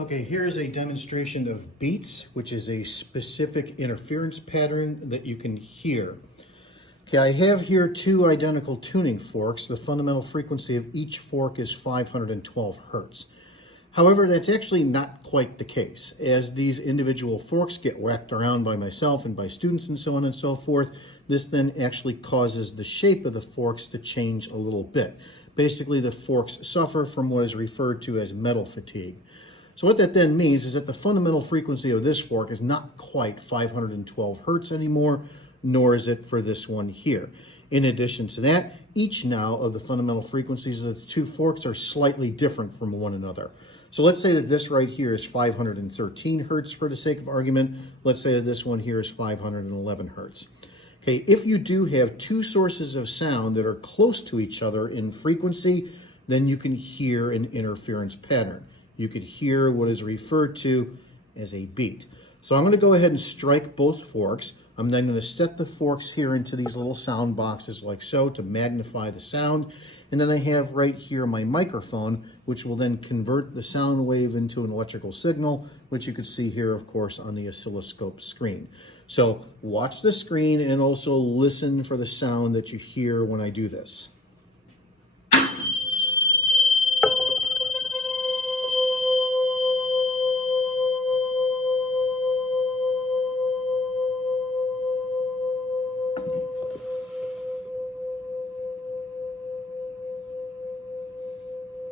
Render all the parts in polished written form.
Okay, here's a demonstration of beats, which is a specific interference pattern that you can hear. Okay, I have here two identical tuning forks. The fundamental frequency of each fork is 512 hertz. However, that's actually not quite the case. As these individual forks get whacked around by myself and by students and so on and so forth, this then actually causes the shape of the forks to change a little bit. Basically, the forks suffer from what is referred to as metal fatigue. So what that then means is that the fundamental frequency of this fork is not quite 512 hertz anymore, nor is it for this one here. In addition to that, each now of the fundamental frequencies of the two forks are slightly different from one another. So let's say that this right here is 513 hertz for the sake of argument. Let's say that this one here is 511 hertz. Okay, if you do have two sources of sound that are close to each other in frequency, then you can hear an interference pattern. You could hear what is referred to as a beat. So I'm going to go ahead and strike both forks. I'm then going to set the forks here into these little sound boxes like so to magnify the sound. And then I have right here my microphone, which will then convert the sound wave into an electrical signal, which you can see here, of course, on the oscilloscope screen. So watch the screen and also listen for the sound that you hear when I do this.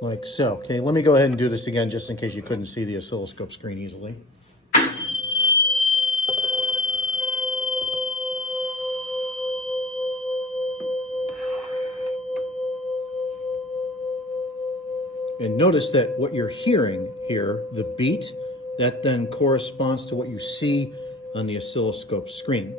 Like so. Okay, let me go ahead and do this again just in case you couldn't see the oscilloscope screen easily. And notice that what you're hearing here, the beat, that then corresponds to what you see on the oscilloscope screen.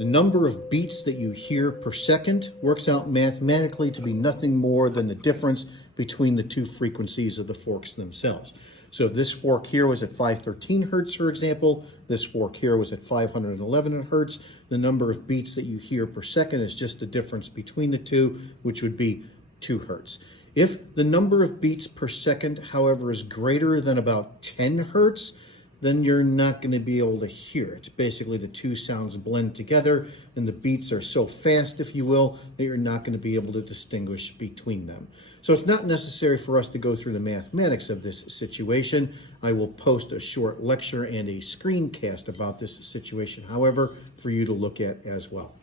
The number of beats that you hear per second works out mathematically to be nothing more than the difference between the two frequencies of the forks themselves. So if this fork here was at 513 hertz, for example, this fork here was at 511 hertz, the number of beats that you hear per second is just the difference between the two, which would be 2 hertz. If the number of beats per second, however, is greater than about 10 hertz, then you're not going to be able to hear it. Basically, the two sounds blend together, and the beats are so fast, if you will, that you're not going to be able to distinguish between them. So it's not necessary for us to go through the mathematics of this situation. I will post a short lecture and a screencast about this situation, however, for you to look at as well.